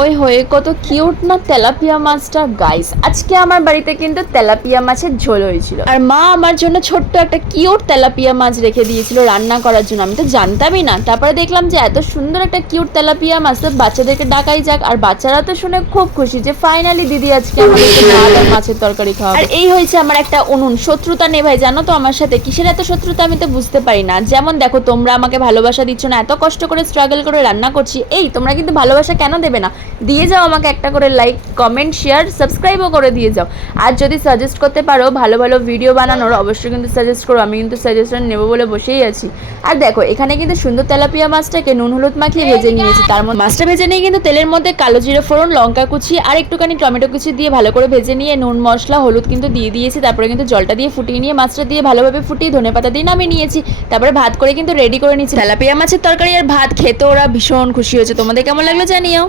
ওই হয়ে কত কিউট না তেলাপিয়া মাছটা গাইস। আজকে আমার বাড়িতে কিন্তু তেলাপিয়া মাছের ঝোল হয়েছিল, আর মা আমার জন্য ছোট্ট একটা কিউট তেলাপিয়া মাছ রেখে দিয়েছিল রান্না করার জন্য। আমি তো জানতামই না, তারপরে দেখলাম যে এত সুন্দর একটা কিউট তেলাপিয়া মাছ, তো বাচ্চাদেরকে ডাকাই যাক। আর বাচ্চারা তো শুনে খুব খুশি যে ফাইনালি দিদি আজকে আমাদেরকে ভাত আর মাছের তরকারি খাওয়াবে। আর এই হয়েছে আমার একটা উনুন। শত্রুতা নেই ভাই, জানো তো আমার সাথে কিসের এত শত্রুতা আমি তো বুঝতে পারি না। যেমন দেখো, তোমরা আমাকে ভালোবাসা দিচ্ছ না, এত কষ্ট করে স্ট্রাগল করে রান্না করছি, এই তোমরা কিন্তু ভালোবাসা কেন দেবে না? দিয়ে যাও আমাকে একটা করে লাইক, কমেন্ট, শেয়ার, সাবস্ক্রাইবও করে দিয়ে যাও। আর যদি সাজেস্ট করতে পারো ভালো ভালো ভিডিও বানানোর, অবশ্যই কিন্তু সাজেস্ট করো, আমি কিন্তু সাজেশন নেবো বলে বসেই আছি। আর দেখো এখানে কিন্তু সুন্দর তেলাপিয়া মাছটাকে নুন হলুদ মাখিয়ে ভেজে নিয়েছি। তার মধ্যে মাছটা ভেজে নিয়ে কিন্তু তেলের মধ্যে কালো জিরে ফোড়ন, লঙ্কা কুচি আর একটুখানি টমেটো কুচি দিয়ে ভালো করে ভেজে নিয়ে নুন মশলা হলুদ কিন্তু দিয়ে দিয়েছি। তারপরে কিন্তু জলটা দিয়ে ফুটিয়ে নিয়ে মাছটা দিয়ে ভালোভাবে ফুটিয়ে ধনেপাতা দিয়ে নামিয়ে নিয়েছি। তারপরে ভাত করে কিন্তু রেডি করে নিয়েছি তেলাপিয়া মাছের তরকারি আর ভাত। খেতে ওরা ভীষণ খুশি হয়েছে। তোমাদের কেমন লাগলো জানিও।